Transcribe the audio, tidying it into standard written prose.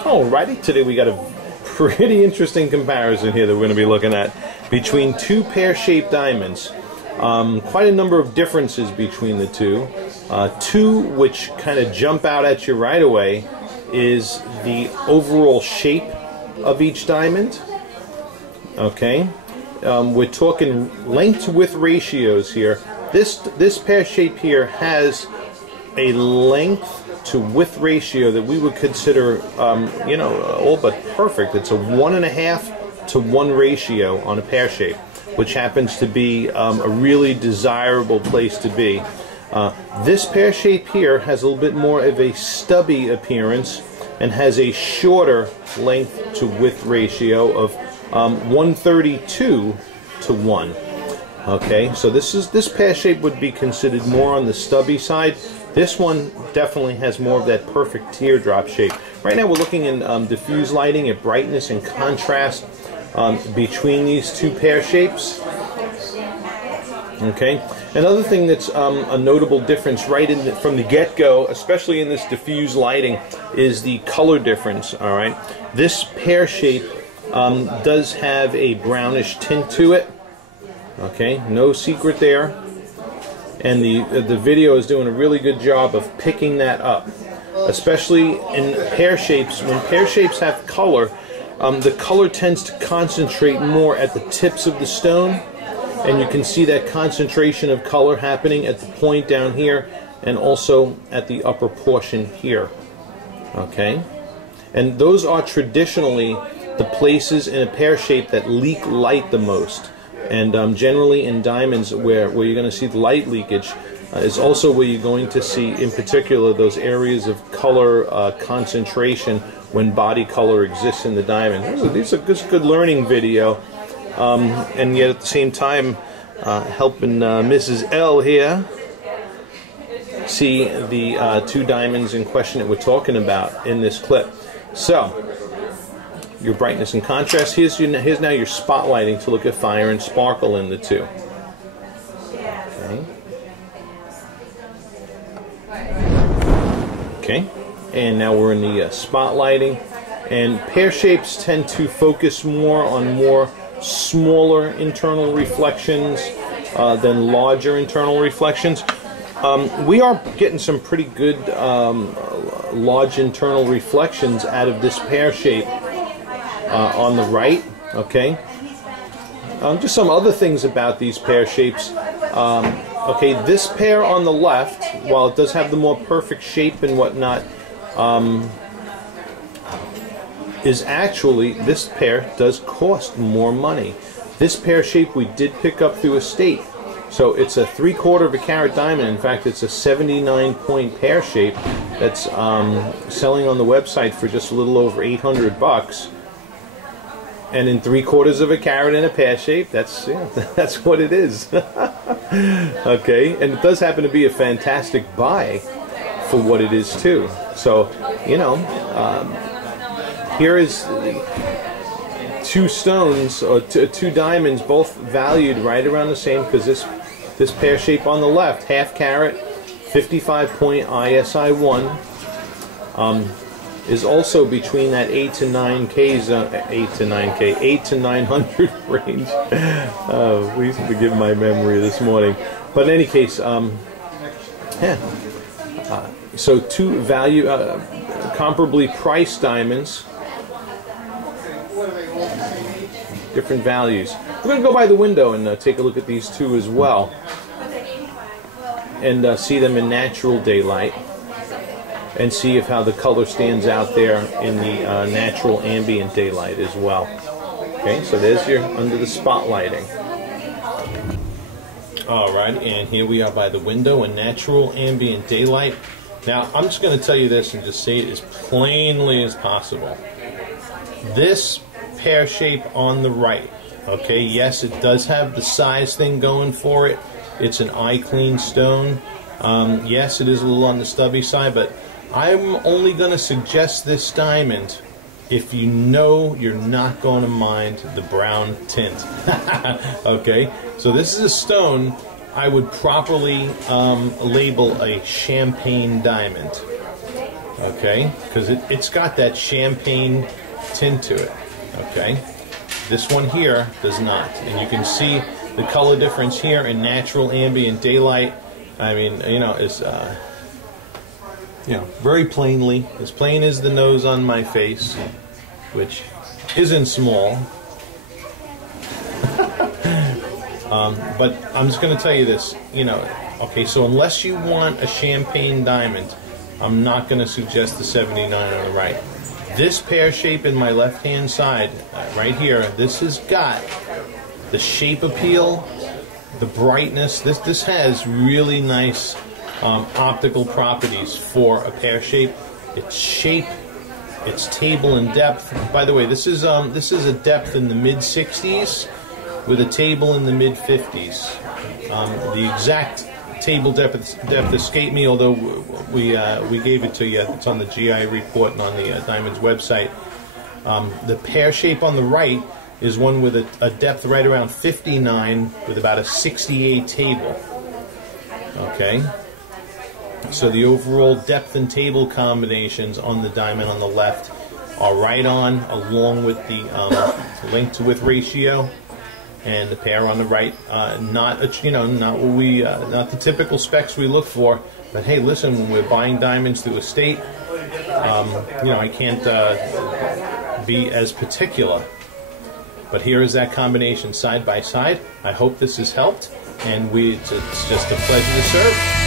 Alrighty, today we got a pretty interesting comparison here that we're going to be looking at between two pear-shaped diamonds. Quite a number of differences between the two. Two which kind of jump out at you right away is the overall shape of each diamond. Okay, we're talking length to width ratios here. This pear shape here has a length to width ratio that we would consider, you know, all but perfect. It's a 1.5 to 1 ratio on a pear shape, which happens to be a really desirable place to be. This pear shape here has a little bit more of a stubby appearance and has a shorter length to width ratio of 132 to 1. Okay, so this pear shape would be considered more on the stubby side. This one definitely has more of that perfect teardrop shape. Right now we're looking in diffuse lighting at brightness and contrast between these two pear shapes. Okay, another thing that's a notable difference from the get-go, especially in this diffuse lighting, is the color difference. All right, this pear shape does have a brownish tint to it. Okay, no secret there. And the video is doing a really good job of picking that up, especially in pear shapes. When pear shapes have color, the color tends to concentrate more at the tips of the stone, and you can see that concentration of color happening at the point down here and also at the upper portion here. Okay, and those are traditionally the places in a pear shape that leak light the most. And generally in diamonds where you're going to see the light leakage is also where you're going to see, in particular, those areas of color concentration when body color exists in the diamond. This is a good learning video, and yet at the same time helping Mrs. L here see the two diamonds in question that we're talking about in this clip. So, your brightness and contrast. Here's now your spotlighting to look at fire and sparkle in the two. Okay, and now we're in the spotlighting. And pear shapes tend to focus more on smaller internal reflections than larger internal reflections. We are getting some pretty good large internal reflections out of this pear shape on the right. Okay, just some other things about these pear shapes. Okay, this pear on the left, while it does have the more perfect shape and whatnot, is actually, this pear does cost more money. This pear shape we did pick up through estate. So it's a 3/4 of a carat diamond. In fact, it's a 79-point pear shape that's selling on the website for just a little over 800 bucks. And in 3/4 of a carat in a pear shape, that's what it is. Okay, and it does happen to be a fantastic buy for what it is too. So, you know, here is two stones or two diamonds, both valued right around the same, because this pear shape on the left, 1/2 carat, 55-point SI2, is also between that 8 to 900 range. Oh, please forgive my memory this morning. But in any case, so two comparably priced diamonds, different values. We're going to go by the window and take a look at these two as well, and see them in natural daylight, and see if how the color stands out there in the natural ambient daylight as well. Okay, so there's your under the spotlighting. Alright, and here we are by the window in natural ambient daylight. Now, I'm just going to tell you this and just say it as plainly as possible. This pear shape on the right, okay, yes, it does have the size thing going for it. It's an eye clean stone. Yes, it is a little on the stubby side, but I'm only going to suggest this diamond if you know you're not going to mind the brown tint. Okay, so this is a stone I would properly label a champagne diamond. okay, because it's got that champagne tint to it, okay. This one here does not, and you can see the color difference here in natural ambient daylight. I mean, you know, is you know, very plainly, as plain as the nose on my face, which isn't small. But I'm just going to tell you this, you know, okay, so unless you want a champagne diamond, I'm not going to suggest the 79 on the right. This pear shape in my left-hand side, right here, this has got the shape appeal, the brightness. This has really nice optical properties for a pear shape. Its shape, its table and depth. By the way, this is a depth in the mid-60s with a table in the mid-50s. The exact table depth escaped me, although we gave it to you. It's on the GI report and on the Diamonds website. The pear shape on the right is one with a depth right around 59 with about a 68 table. Okay, so the overall depth and table combinations on the diamond on the left are right on, along with the length to width ratio. And the pear on the right, not the typical specs we look for. But hey, listen, when we're buying diamonds through estate, I can't be as particular. But here is that combination side by side. I hope this has helped, and it's just a pleasure to serve.